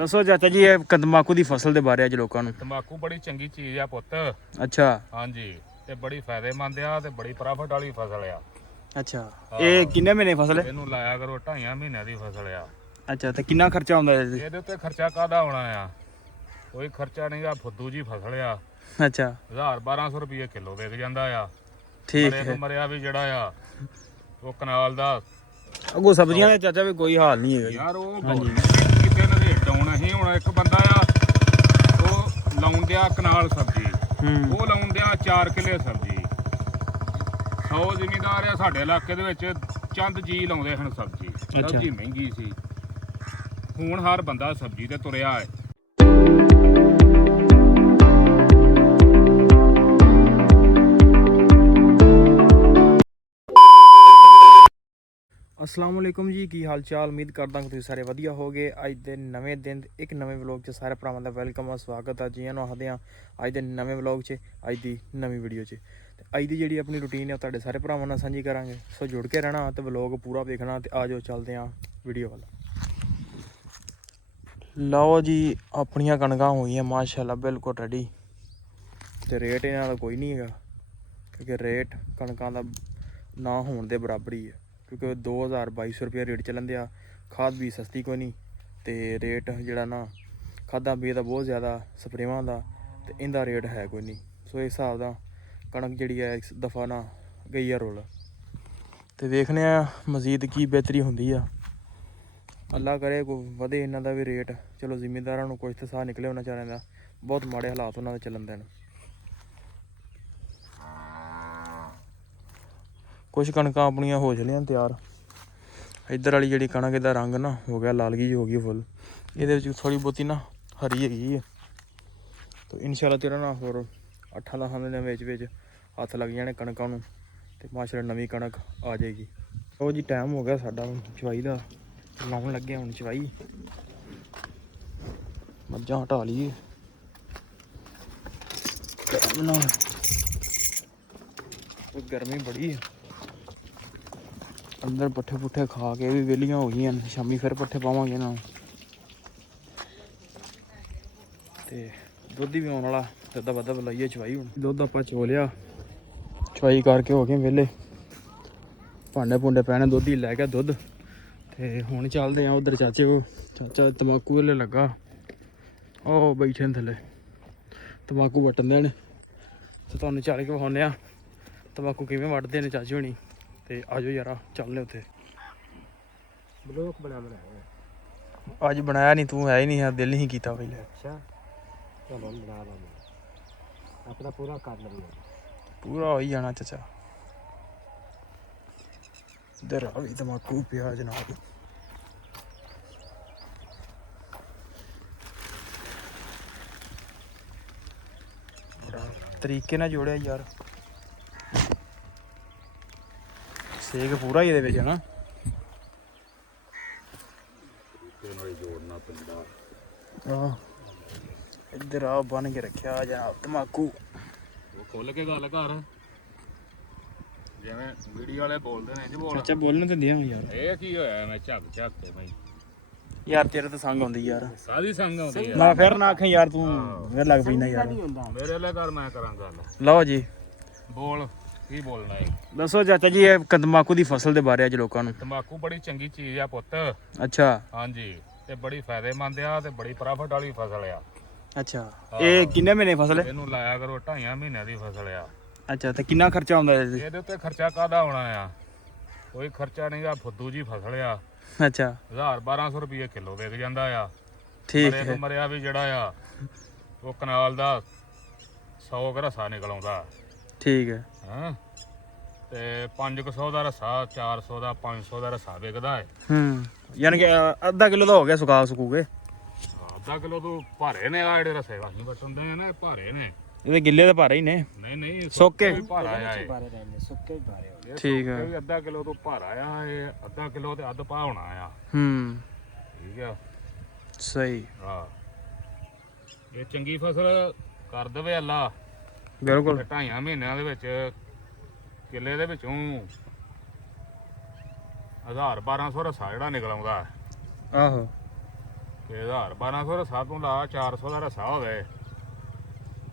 ਦੱਸੋ ਚਾਚਾ ਜੀ ਇਹ ਤੰਬਾਕੂ ਦੀ ਫਸਲ ਦੇ ਬਾਰੇ ਅੱਜ ਲੋਕਾਂ ਨੂੰ। ਤੰਬਾਕੂ ਬੜੀ ਚੰਗੀ ਚੀਜ਼ ਆ ਪੁੱਤ। ਅੱਛਾ ਹਾਂਜੀ, ਤੇ ਬੜੀ ਫਾਇਦੇਮੰਦ ਆ ਤੇ ਬੜੀ ਪ੍ਰੋਫਿਟ ਵਾਲੀ ਫਸਲ ਆ। ਅੱਛਾ ਇਹ ਕਿੰਨੇ ਮਹੀਨੇ ਫਸਲ ਹੈ? ਇਹਨੂੰ ਲਾਇਆ ਕਰੋ 2.5 ਮਹੀਨਿਆਂ ਦੀ ਫਸਲ ਆ। ਅੱਛਾ ਤੇ ਕਿੰਨਾ ਖਰਚਾ ਆਉਂਦਾ ਇਹਦੇ ਤੇ? ਇਹਦੇ ਉੱਤੇ ਖਰਚਾ ਕਾਹਦਾ ਹੋਣਾ ਆ? ਕੋਈ ਖਰਚਾ ਨਹੀਂ ਆ, ਫੁੱਦੂ ਜੀ ਫਸਲ ਆ। ਅੱਛਾ 1200 ਰੁਪਏ ਕਿਲੋ ਵਿਕ ਜਾਂਦਾ ਆ। ਠੀਕ ਮਰੇ ਹੈ। ਤੋਂ ਮਰਿਆ ਵੀ ਜਿਹੜਾ ਆ ਉਹ ਕਨਾਲ ਦਾ ਅੱਗੋਂ ਸਬਜ਼ੀਆਂ ਦੇ ਚਾਚਾ ਵੀ ਕੋਈ ਹਾਲ ਨਹੀਂ ਹੈਗਾ ਜੀ। ਯਾਰ ਉਹ ਕਿਤੇ ਨਾ ਰੇਟ ਡਾਉਣ। ਅਸੀਂ ਹੁਣ ਇੱਕ ਬੰਦਾ ਆ ਉਹ ਲਾਉਂਦੇ ਆ ਕਨਾਲ ਸਬਜ਼ੀ, ਉਹ ਲਾਉਂਦੇ ਆ 4 ਕਿੱਲੇ ਸਬਜ਼ੀ। 100 ਜ਼ਿਮੀਂਦਾਰ ਆ ਸਾਡੇ ਇਲਾਕੇ ਦੇ ਵਿੱਚ, ਚੰਦ ਜੀ ਲਾਉਂਦੇ ਹਨ ਸਬਜ਼ੀ। ਸਬਜ਼ੀ ਮਹਿੰਗੀ ਸੀ, ਹੁਣ ਹਰ ਬੰਦਾ ਸਬਜ਼ੀ ਤੇ ਤੁਰਿਆ ਹੈ। अस्सलाम वालेकुम जी, की हाल चाल? उम्मीद करदा कि तुसीं सारे वधिया होगे। अज दे नवें दिन एक नवें व्लॉग च सारे भरावां दा वेलकम आ, स्वागत आ। जियां नूं आखदे आ अज दे नवें व्लॉग च, अज दी नवीं वीडियो च। ते अज दी जिहड़ी अपनी रूटीन है तुहाडे सारे भरावां नाल सांझी करांगे। सो जुड़ के रहना ते व्लॉग पूरा देखना ते आ जाओ चलदे आ वीडियो वाल। लओ जी अपनियां कणकां होईयां माशाअल्लाह बिल्कुल रेडी। ते रेट इन्हां दा कोई नहीं हैगा, क्योंकि रेट कणकां दा ना होण दे बराबर ही है। क्योंकि 2200 रुपया रेट चलन दिया। खाद भी सस्ती कोई नहीं, तो रेट जोड़ा ना खादा बीज का बहुत ज़्यादा, स्प्रेवां का, तो इनका रेट है कोई नहीं। सो इस हिसाब का कणक जी है इस दफ़ा ना गई है रोल। तो देखने मजीद की बेहतरी होंगी आ। अल्लाह करे कोई वधे इन्हों का भी रेट। चलो जिमींदारों को कुछ तो साह निकले उन्होंने चारे का, बहुत माड़े हालात उन्होंने चलन देन। कुछ कणकां अपनियां हो चलियां तैयार। इधर वाली जी कणक का रंग ना हो गया लालगी हो गई फुल। ये थोड़ी बहुती ना हरी हैगी है। तो इंशाल्लाह तेरा ना होर 8-10 दिन हथ लग जाने कणकों नूं, ते माशाअल्लाह नवीं कणक आ जाएगी। तो जी टाइम हो गया साडा चवाई का, लाउन लगे हुण चवाई। मज्जां हटा लीए गर्मी बड़ी है। अंदर पट्ठे पुट्ठे खा के भी वेलियां हो गई, शामी फिर पट्ठे पावांगे ना। ते दुद्ध भी आने वाला, दद्दा बद्दा बुलाइए चवाई। हूँ दुद्ध आप चो लिया, चवाई करके हो गए वेले, भांडे भूंडे पैने दुद्ध ही लै गया दुद्ध। ते हुण चलते हैं उधर चाचे को। चाचा तंबाकू वेले लगा, ओ बैठे न थले तंबाकू वट्टन देन। तो तुहानूं चल के विखाने तंबाकू किवें वड्डदे ने चाचे होनी। ते आ जाओ यारा चलने उत्थे। अज बनाया नहीं, तू है ही नहीं, दिल नहीं किया पहले। अच्छा चलो बना लो, अपना पूरा कर लो। पूरा हो ही जाना चाचा। इधर आ भी तंबाकू पिया जनाब। बड़ा तरीके नाल जोड़िया यार, सेक पूरा ही ये विच है ना। इधर आ बन के रखा जनाब तंबाकू। खोल के गल कर, जिवें वीडियो वाले बोलते हैं। बोल चाचा बोलने तो दिया यार। ਇਹ ਕੀ ਹੋਇਆ? ਮੈਂ ਝੱਕ ਝੱਕ ਤੇ ਭਾਈ यार तेरे तो संग आउंदी यार। ਸਾਰੀ ਸੰਗ ਆਉਂਦੀ ਆ। ना फिर ना आखें यार तू फिर लग पीना यार। ਮੇਰੇ ਲਈ ਕਰ, ਮੈਂ ਕਰਾਂ ਗੱਲ। लो जी ਬੋਲ, ਕੀ ਬੋਲਣਾ ਹੈ? दसो चाचा जी ये तंबाकू की फसल के बारे अज लोगों ਨੂੰ। ਤੰਬਾਕੂ ਬੜੀ ਚੰਗੀ ਚੀਜ਼ ਆ ਪੁੱਤ। अच्छा ਹਾਂਜੀ, ਤੇ ਬੜੀ ਫਾਇਦੇਮੰਦ ਆ ਤੇ ਬੜੀ ਪ੍ਰੋਫਿਟ ਵਾਲੀ ਫਸਲ ਆ। अच्छा ये किन्ने महीने फसल है? ਇਹਨੂੰ ਲਾਇਆ ਕਰੋ 2.5 ਮਹੀਨਿਆਂ ਦੀ ਫਸਲ ਆ। अच्छा तो किन्ना खर्चा आਉਂਦਾ ਇਹਦੇ ਤੇ? ਇਹਦੇ ਉੱਤੇ ਖਰਚਾ ਕਾਹਦਾ ਹੋਣਾ ਆ? ਕੋਈ ਖਰਚਾ ਨਹੀਂ ਆ, ਫੁੱਦੂ ਜੀ ਫਸਲ ਆ। अच्छा 1200 ਰੁਪਏ ਕਿਲੋ ਵਿਕ ਜਾਂਦਾ ਆ। ठीक ਮਰੇ है ਤੋਂ ਮਰਿਆ ਵੀ ਜਿਹੜਾ ਆ ਉਹ ਕਨਾਲ ਦਾ 100 ਕੁ ਰਸਾ ਨਿਕਲ ਆਉਂਦਾ। ठीक है। ਹਾਂ, ਤੇ 500 ਦਾ ਰਸਾ, 400 ਦਾ, 500 ਦਾ ਰਸਾ ਵਿਕਦਾ ਹੈ। यानी कि आधा किलो तो हो गया सुखा सुकू के। ਅੱਧਾ ਕਿਲੋ ਤੋਂ ਭਾਰੇ ਨੇ ਆ ਜਿਹੜੇ ਰਸੇ ਵਾਹੀ ਵਟਣਦੇ ਆ ਨਾ, ਇਹ ਭਾਰੇ ਨੇ। ये गिले तो भारे ही ने। ਨਹੀਂ ਨਹੀਂ, ਸੁੱਕੇ ਵੀ ਭਾਰਾ ਆ ਇਹ। बारे रहने सुक्के भी बारे हो। ਠੀਕ ਆ। ਇਹ ਅੱਧਾ ਕਿਲੋ ਤੋਂ ਭਾਰਾ ਆ ਇਹ, ਅੱਧਾ ਕਿਲੋ ਤੇ ਅੱਧ ਪਾ ਹੋਣਾ ਆ। ਠੀਕ ਆ। सही ਹਾਂ, ਇਹ ਚੰਗੀ ਫਸਲ ਕਰ ਦੇਵੇ ਅੱਲਾ। बिल्कुल 2.5 ਮਹੀਨਿਆਂ ਦੇ ਵਿੱਚ ਕਿੱਲੇ ਦੇ ਵਿੱਚੋਂ 1000-1200 ਰਸਾ ਜਿਹੜਾ ਨਿਕਲ ਆਉਂਦਾ। आहो ਤੇ 1200 ਰਸਾ ਤੂੰ ਲਾ 400 ਦਾ ਰਸਾ ਹੋਵੇ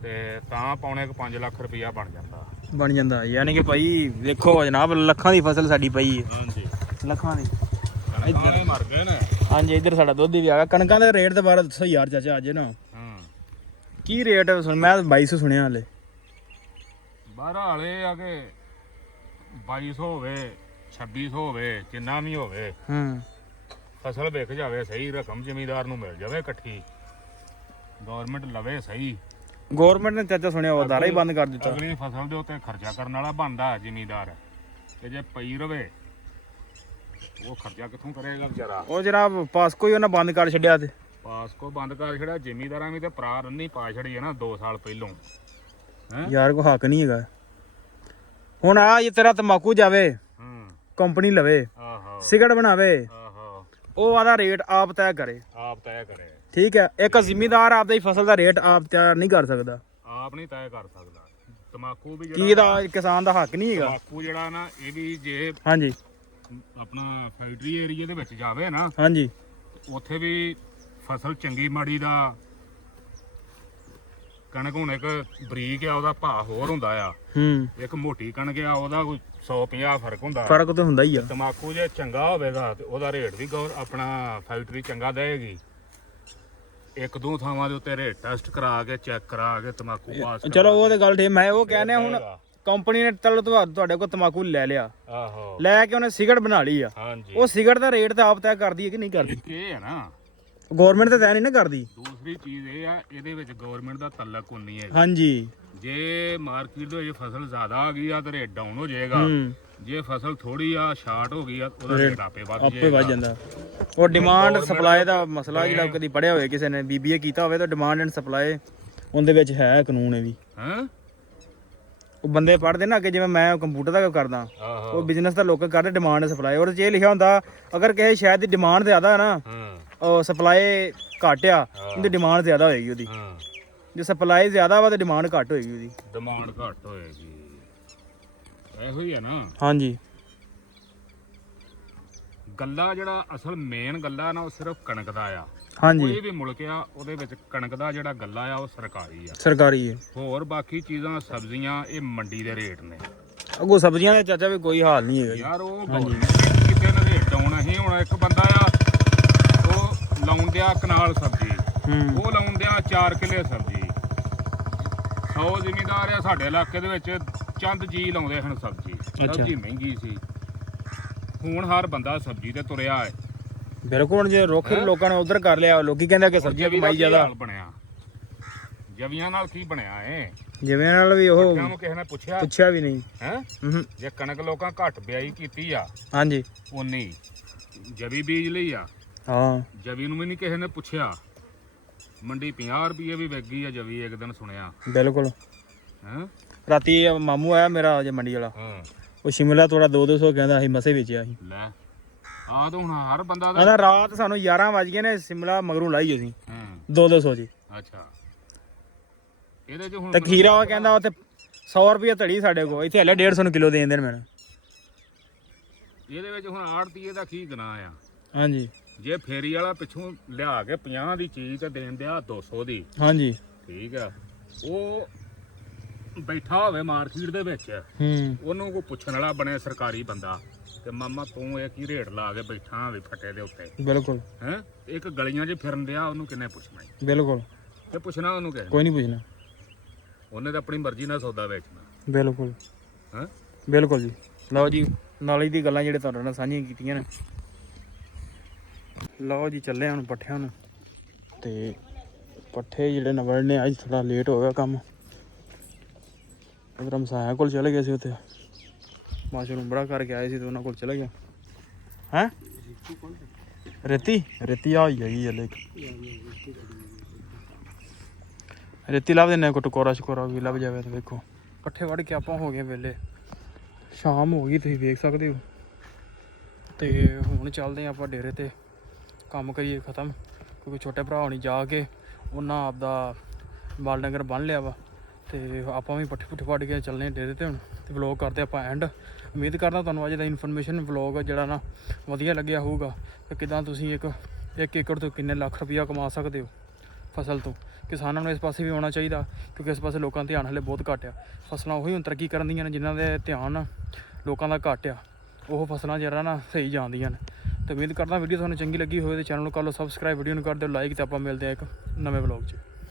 ਤੇ ਤਾਂ ਪੌਣੇ 5 ਲੱਖ ਰੁਪਇਆ ਬਣ ਜਾਂਦਾ। ਬਣ ਜਾਂਦਾ, ਯਾਨੀ ਕਿ ਭਾਈ ਵੇਖੋ ਜਨਾਬ ਲੱਖਾਂ ਦੀ ਫਸਲ ਸਾਡੀ ਪਈ ਹੈ, ਹਾਂਜੀ ਲੱਖਾਂ ਦੀ। ਕਣਕਾਂ ਹੀ ਮਰ ਗਏ ਨੇ। ਹਾਂਜੀ ਇੱਧਰ ਸਾਡਾ ਦੁੱਧ ਵੀ ਆ ਗਿਆ। ਕਣਕਾਂ ਦੇ ਰੇਟ ਤੇ ਬਾਰੇ ਦੱਸੋ ਯਾਰ ਚਾਚਾ ਅੱਜ ਨਾ ਹਾਂ ਕੀ ਰੇਟ ਮੈਂ 2200 ਸੁਣਿਆ ਹਲੇ। ਬਾਹਰ ਵਾਲੇ ਆ ਕਿ 2200 ਹੋਵੇ 2600 ਹੋਵੇ ਜਿੰਨਾ ਵੀ ਹੋਵੇ ਫਸਲ ਵਿਕ ਜਾਵੇ ਸਹੀ ਰਕਮ ਜ਼ਿਮੀਂਦਾਰ ਨੂੰ ਮਿਲ ਜਾਵੇ ਇਕੱਠੀ, ਗਵਰਨਮੈਂਟ ਲਵੇ ਸਹੀ। ਗਵਰਨਮੈਂਟ ਨੇ ਚਾਚਾ ਸੁਣਿਆ ਉਹ ਦਾਰਾ ਹੀ ਬੰਦ ਕਰ ਦਿੱਤਾ। ਅਗਲੀ ਫਸਲ ਦੇ ਉੱਤੇ ਖਰਚਾ ਕਰਨ ਵਾਲਾ ਬਣਦਾ ਜ਼ਿਮੀਂਦਾਰ, ਤੇ ਜੇ ਪਈ ਰਵੇ ਉਹ ਖਰਚਾ ਕਿੱਥੋਂ ਕਰੇਗਾ ਵਿਚਾਰਾ। ਉਹ ਜਨਾਬ ਪਾਸਕੋ ਹੀ ਉਹਨਾਂ ਬੰਦ ਕਰ ਛੱਡਿਆ ਤੇ ਪਾਸਕੋ ਬੰਦ ਕਰ ਛੜਿਆ। ਜ਼ਿਮੀਂਦਾਰਾਂ ਵੀ ਤੇ ਪਰਾ ਰੰਨੀ ਪਾ ਛੜੀ ਹੈ ਨਾ 2 ਸਾਲ ਪਹਿਲੋਂ। ਯਾਰ ਕੋ ਹੱਕ ਨਹੀਂ ਹੈਗਾ। ਹੁਣ ਆ ਇਹ ਤੇਰਾ ਤਮਾਕੂ ਜਾਵੇ ਕੰਪਨੀ ਲਵੇ ਆਹੋ ਸਿਗਰਟ ਬਣਾਵੇ, ਆਹੋ ਉਹ ਆਦਾ ਰੇਟ ਆਪ ਤੈਅ ਕਰੇ, ਆਪ ਤੈਅ ਕਰੇ। ਠੀਕ ਹੈ। ਇੱਕ ਜ਼ਿਮੀਂਦਾਰ ਆਪਦੀ ਫਸਲ ਦਾ ਰੇਟ ਆਪ ਤਿਆਰ ਨਹੀਂ ਕਰ ਸਕਦਾ, ਆਪ ਨਹੀਂ ਤੈਅ ਕਰ ਸਕਦਾ। ਤਮਾਕੂ ਵੀ ਕੀ ਇਹਦਾ ਕਿਸਾਨ ਦਾ ਹੱਕ ਨਹੀਂ ਹੈਗਾ। ਤਮਾਕੂ ਜਿਹੜਾ ਨਾ ਇਹ ਵੀ ਜੇ ਹਾਂਜੀ ਆਪਣਾ ਫੈਕਟਰੀ ਏਰੀਏ ਦੇ ਵਿੱਚ ਜਾਵੇ ਨਾ, ਹਾਂਜੀ ਉੱਥੇ ਵੀ ਫਸਲ ਚੰਗੀ ਮਾੜੀ ਦਾ ਕਣਕ ਹੁਣ ਇੱਕ ਬਰੀਕ ਆ ਉਹਦਾ ਭਾਅ ਹੋਰ ਹੁੰਦਾ ਆ, ਇੱਕ ਮੋਟੀ ਕਣਕ ਆ ਉਹਦਾ ਕੋਈ 150 ਫਰਕ ਹੁੰਦਾ। ਫਰਕ ਤਾਂ ਹੁੰਦਾ ਹੀ ਆ। ਤਮਾਕੂ ਜੇ ਚੰਗਾ ਹੋਵੇਗਾ ਤੇ ਉਹਦਾ ਰੇਟ ਵੀ ਆਪਣਾ ਫੈਕਟਰੀ ਚੰਗਾ ਦੇਗੀ। 1-2 ਥਾਵਾਂ ਦੇ ਉੱਤੇ ਰੇਟ ਟੈਸਟ ਕਰਾ ਕੇ ਚੈੱਕ ਕਰਾ ਕੇ ਤਮਾਕੂ ਪਾਸ ਚਲੋ ਉਹ ਤੇ ਗੱਲ ਠੀਕ। ਮੈਂ ਉਹ ਕਹਿੰਦੇ ਹੁਣ ਕੰਪਨੀ ਨੇ ਚਲੋ ਤੁਹਾਡੇ ਕੋਲ ਤਮਾਕੂ ਲੈ ਲਿਆ, ਆਹੋ ਲੈ ਕੇ ਉਹਨੇ ਸਿਗਰਟ ਬਣਾ ਲਈ ਆ, ਹਾਂਜੀ ਉਹ ਸਿਗਰਟ ਦਾ ਰੇਟ ਤਾਂ ਆਪ ਤੈਅ ਕਰਦੀ ਹੈ ਕਿ ਨਹੀਂ ਕਰਦੀ? ਇਹ ਹੈ ਨਾ ਗਵਰਨਮੈਂਟ ਤਾਂ ਤੈਅ ਨਹੀਂ ਨਾ ਕਰਦੀ। ਦੂਸਰੀ ਚੀਜ਼ ਇਹ ਆ ਇਹਦੇ ਵਿੱਚ ਗਵਰਨਮੈਂਟ ਦਾ ਤਲਕ ਨਹੀਂ ਹੈ। ਹਾਂਜੀ ਜੇ ਮਾਰਕੀਟ ਦੇ ਵਿੱਚ ਫਸਲ ਜ਼ਿਆਦਾ ਆ ਗਈ ਆ ਤੇ ਰੇਟ ਡਾਊਨ ਹੋ ਜਾਏਗਾ। ਜੇ ਫਸਲ ਥੋੜੀ ਆ ਸ਼ਾਰਟ ਹੋ ਗਈ ਆ ਉਹਦਾ ਰੇਟ ਆਪੇ ਵੱਧ ਜਾਂਦਾ। ਉਹ ਡਿਮਾਂਡ ਸਪਲਾਈ ਦਾ ਮਸਲਾ ਜਿਹੜਾ ਕਦੀ ਪੜਿਆ ਹੋਵੇ ਕਿਸੇ ਨੇ BBA ਕੀਤਾ ਹੋਵੇ ਤਾਂ ਡਿਮਾਂਡ ਐਂਡ ਸਪਲਾਈ ਉਹਦੇ ਵਿੱਚ ਹੈ ਕਾਨੂੰਨ ਇਹ ਵੀ। ਉਹ ਬੰਦੇ ਪੜ੍ਹਦੇ ਨਾ ਕਿ ਜਿਵੇਂ ਮੈਂ ਕੰਪਿਊਟਰ ਦਾ ਕਰਦਾ, ਉਹ ਬਿਜ਼ਨਸ ਦਾ ਲੋਕ ਕਰਦੇ ਡਿਮਾਂਡ ਸਪਲਾਈ। ਉਹਦੇ 'ਚ ਇਹ ਲਿਖਿਆ ਹੁੰਦਾ ਅਗਰ ਕਿਸੇ ਸ਼ਾਇਦ ਦੀ ਡਿਮਾਂਡ ਜ਼ਿਆਦਾ ਹੈ ਨਾ, ਉਹ ਸਪਲਾਈ ਘੱਟ ਆ, ਉਹਦੀ ਡਿਮਾਂਡ ਜ਼ਿਆਦਾ ਹੋਏਗੀ ਉਹਦੀ। ਜੇ ਸਪਲਾਈ ਜ਼ਿਆਦਾ ਵਾ ਤਾਂ ਡਿਮਾਂਡ ਘੱਟ ਹੋਏਗੀ ਉਹਦੀ। ਡਿਮਾਂਡ ਘੱਟ ਹੋਏਗੀ, ਇਹੋ ਹੀ ਹੈ ਨਾ। ਹਾਂਜੀ ਗੱਲਾ ਜਿਹੜਾ ਅਸਲ ਮੇਨ ਗੱਲਾ ਨਾ ਉਹ ਸਿਰਫ ਕਣਕ ਦਾ ਆ। ਹਾਂਜੀ ਕੋਈ ਵੀ ਮੁਲਕ ਆ ਉਹਦੇ ਵਿੱਚ ਕਣਕ ਦਾ ਜਿਹੜਾ ਗੱਲਾ ਆ ਉਹ ਸਰਕਾਰੀ ਆ, ਸਰਕਾਰੀ ਹੈ। ਹੋਰ ਬਾਕੀ ਚੀਜ਼ਾਂ ਸਬਜ਼ੀਆਂ ਇਹ ਮੰਡੀ ਦੇ ਰੇਟ ਨੇ। ਅੱਗੋਂ ਸਬਜ਼ੀਆਂ ਦਾ ਚਾਚਾ ਵੀ ਕੋਈ ਹਾਲ ਨਹੀਂ ਹੈਗਾ ਯਾਰ ਉਹ ਕਿਤੇ ਨਾ ਰੇਟ ਡਾਉਣ। ਅਸੀਂ ਹੁਣ ਇੱਕ ਬੰਦਾ ਆ ਉਹ ਲਾਉਣ ਦਿਆ ਕਨਾਲ ਸਬਜ਼ੀ, ਉਹ ਲਾਉਣ ਦਿਆ 4 ਕਿੱਲੇ ਸਬਜ਼ੀ। 100 ਜ਼ਿਮੀਂਦਾਰ ਆ ਸਾਡੇ ਇਲਾਕੇ ਦੇ ਵਿੱਚ, ਚੰਦ ਜੀ ਲਾਉਂਦੇ ਹਨ ਸਬਜ਼ੀ। ਸਬਜ਼ੀ ਮਹਿੰਗੀ ਸੀ, ਹੁਣ ਹਰ ਬੰਦਾ ਸਬਜ਼ੀ ਤੇ ਤੁਰਿਆ ਹੈ। ਬਿਲਕੁਲ ਜੇ ਰੁੱਖ ਲੋਕਾਂ ਨੇ ਉਧਰ ਕਰ ਲਿਆ, ਲੋਕੀ ਕਹਿੰਦੇ ਕਿ ਸਬਜ਼ੀਆਂ ਕਮਾਈ ਜ਼ਿਆਦਾ ਬਣਿਆ। ਜਵੀਆਂ ਨਾਲ ਕੀ ਬਣਿਆ ਏ? ਜਿਵੇਂ ਨਾਲ ਵੀ ਉਹ ਨੂੰ ਕਿਸੇ ਨੇ ਪੁੱਛਿਆ ਵੀ ਨਹੀਂ ਹੈ। ਜੇ ਕਣਕ ਲੋਕਾਂ ਘੱਟ ਬਿਆਈ ਕੀਤੀ ਆ, ਹਾਂਜੀ ਉਨੀ ਜਵੀ ਬੀਜ ਲਈ ਆ, ਹਾਂ ਜਵੀ ਨੂੰ ਵੀ ਨਹੀਂ ਕਿਸੇ ਨੇ ਪੁੱਛਿਆ। ਮੰਡੀ 50 ਰੁਪਏ ਵੀ ਵਿਕ ਗਈ ਆ ਜਵੀ, ਇੱਕ ਦਿਨ ਸੁਣਿਆ। ਬਿਲਕੁਲ ਰਾਤੀ ਮਾਮੂ ਆਇਆ ਮੇਰਾ ਜੇ ਮੰਡੀ ਵਾਲਾ, ਉਹ ਸ਼ਿਮਲਾ ਥੋੜਾ 200 ਕਹਿੰਦਾ ਅਸੀਂ ਮਸੇ ਵੇਚਿਆ ਸੀ। ਲੈ ਆ ਤਾਂ ਹੁਣ ਹਰ ਬੰਦਾ ਕਹਿੰਦਾ ਰਾਤ ਸਾਨੂੰ 11 ਵਜ ਗਏ ਨੇ, ਸ਼ਿਮਲਾ ਮਗਰੋਂ ਲਾਈ ਅਸੀਂ 200 ਜੀ। ਅੱਛਾ ਇਹਦੇ ਚ ਹੁਣ ਤੇ ਖੀਰਾ ਉਹ ਕਹਿੰਦਾ ਉੱਥੇ 100 ਰੁਪਏ ਧੜੀ ਸਾਡੇ ਕੋਲ, ਇੱਥੇ ਹਲੇ 150 ਨੂੰ ਕਿਲੋ ਦੇ ਦਿੰਦੇ ਨੇ ਮੈਨੂੰ। ਇਹਦੇ ਵਿੱਚ ਹੁਣ ਆੜਤੀਏ ਦਾ ਕੀ ਗੁਨਾਹ ਆ? ਹਾਂਜੀ ਜੇ ਫੇਰੀ ਵਾਲਾ ਪਿੱਛੋਂ ਲਿਆ ਕੇ 50 ਦੀ ਚੀਜ਼ ਤੇ ਦੇਣ ਦਿਆ 200 ਦੀ, ਹਾਂਜੀ ਠੀਕ ਆ, ਉਹ ਬੈਠਾ ਹੋਵੇ ਮਾਰਕੀਟ ਦੇ ਵਿੱਚ, ਉਹਨੂੰ ਕੋਈ ਪੁੱਛਣ ਵਾਲਾ ਬਣੇ ਸਰਕਾਰੀ ਬੰਦਾ ਕਿ ਮਾਮਾ ਤੂੰ ਇਹ ਕੀ ਰੇਟ ਲਾ ਕੇ ਬੈਠਾ ਵੀ ਫੱਟੇ ਦੇ ਉੱਤੇ? ਬਿਲਕੁਲ ਹੈ ਇੱਕ ਗਲੀਆਂ 'ਚ ਫਿਰਨ ਦਿਆ, ਉਹਨੂੰ ਕਿੰਨੇ ਪੁੱਛਣਾ? ਬਿਲਕੁਲ ਤੇ ਪੁੱਛਣਾ ਉਹਨੂੰ ਕਿਸੇ ਨੇ? ਕੋਈ ਨਹੀਂ ਪੁੱਛਣਾ, ਉਹਨੇ ਤਾਂ ਆਪਣੀ ਮਰਜ਼ੀ ਨਾਲ ਸੌਦਾ ਵੇਚਣਾ। ਬਿਲਕੁਲ ਹੈ ਬਿਲਕੁਲ ਜੀ। ਲਓ ਜੀ ਨਾਲੇ ਦੀ ਗੱਲਾਂ ਜਿਹੜੇ ਤੁਹਾਡੇ ਨਾਲ ਸਾਂਝੀਆਂ ਕੀਤੀਆਂ ਨੇ। ਲਓ ਜੀ ਚੱਲੇ ਹੁਣ ਪੱਠਿਆਂ ਨੂੰ, ਤੇ ਪੱਠੇ ਜਿਹੜੇ ਨਵੜਨੇ ਅੱਜ ਥੋੜਾ ਲੇਟ ਹੋ ਗਿਆ ਕੰਮ। ਉਧਰ ਮਸਾਇਆ ਕੋਲ ਚਲੇ ਗਏ ਸੀ, ਉੱਥੇ ਮਾਸ਼ਰੂਮ ਬੜਾ ਕਰਕੇ ਆਏ ਸੀ ਤੇ ਉਹਨਾਂ ਕੋਲ ਚਲੇ ਗਿਆ। ਹੈ ਰੇਤੀ ਆ ਹੀ ਹੈਗੀ ਹਲੇ, ਰੇਤੀ ਲੱਭ ਦਿੰਦੇ ਕੋਈ ਟਕੋਰਾ ਸ਼ਕੋਰਾ ਵੀ ਲੱਭ ਜਾਵੇ ਤਾਂ। ਵੇਖੋ ਪੱਠੇ ਵੜ ਕੇ ਆਪਾਂ ਹੋ ਗਏ ਵੇਲੇ, ਸ਼ਾਮ ਹੋ ਗਈ ਤੁਸੀਂ ਵੇਖ ਸਕਦੇ ਹੋ। ਤੇ ਹੁਣ ਚੱਲਦੇ ਹਾਂ ਆਪਾਂ ਡੇਰੇ ਤੇ, ਕੰਮ ਕਰੀਏ ਖਤਮ, ਕਿਉਂਕਿ ਛੋਟੇ ਭਰਾ ਹੋਣੀ ਜਾ ਕੇ ਉਹਨਾਂ ਆਪਦਾ ਬਾਲ ਡੰਗਰ ਬੰਨ੍ਹ ਲਿਆ ਵਾ, ਤੇ ਆਪਾਂ ਵੀ ਪੱਠੇ ਪੁੱਠੇ ਵੱਢ ਕੇ ਚੱਲਣੇ ਡੇਰੇ ਤੇ ਹੁਣ। ਤੇ ਵਲੋਗ ਕਰਦੇ ਆਪਾਂ ਐਂਡ। ਉਮੀਦ ਕਰਦਾ ਤੁਹਾਨੂੰ ਅੱਜ ਦਾ ਇਨਫੋਰਮੇਸ਼ਨ ਵਲੋਗ ਜਿਹੜਾ ਨਾ ਵਧੀਆ ਲੱਗਿਆ ਹੋਊਗਾ, ਕਿ ਕਿੱਦਾਂ ਤੁਸੀਂ ਇੱਕ 1 ਏਕੜ ਤੋਂ ਕਿੰਨੇ ਲੱਖ ਰੁਪਈਆ ਕਮਾ ਸਕਦੇ ਹੋ ਫਸਲ ਤੋਂ। ਕਿਸਾਨਾਂ ਨੂੰ ਇਸ ਪਾਸੇ ਵੀ ਆਉਣਾ ਚਾਹੀਦਾ, ਕਿਉਂਕਿ ਇਸ ਪਾਸੇ ਲੋਕਾਂ ਦਾ ਧਿਆਨ ਹਲੇ ਬਹੁਤ ਘੱਟ ਆ। ਫਸਲਾਂ ਉਹੀ ਹੁਣ ਤਰੱਕੀ ਕਰਨ ਦੀਆਂ ਨੇ ਜਿਨ੍ਹਾਂ ਦੇ ਧਿਆਨ ਲੋਕਾਂ ਦਾ ਘੱਟ ਆ, ਉਹ ਫਸਲਾਂ ਜਿਹੜਾ ਨਾ ਸਹੀ ਜਾਂਦੀਆਂ ਨੇ। ਤੇ ਉਮੀਦ ਕਰਦਾ ਵੀਡੀਓ ਤੁਹਾਨੂੰ ਚੰਗੀ ਲੱਗੀ ਹੋਵੇ ਤੇ ਚੈਨਲ ਨੂੰ ਕਰ ਲਓ ਸਬਸਕ੍ਰਾਈਬ, ਵੀਡੀਓ ਨੂੰ ਕਰ ਦਿਓ ਲਾਈਕ, ਤੇ ਆਪਾਂ ਮਿਲਦੇ ਆ ਇੱਕ ਨਵੇਂ ਵਲੌਗ 'ਚ।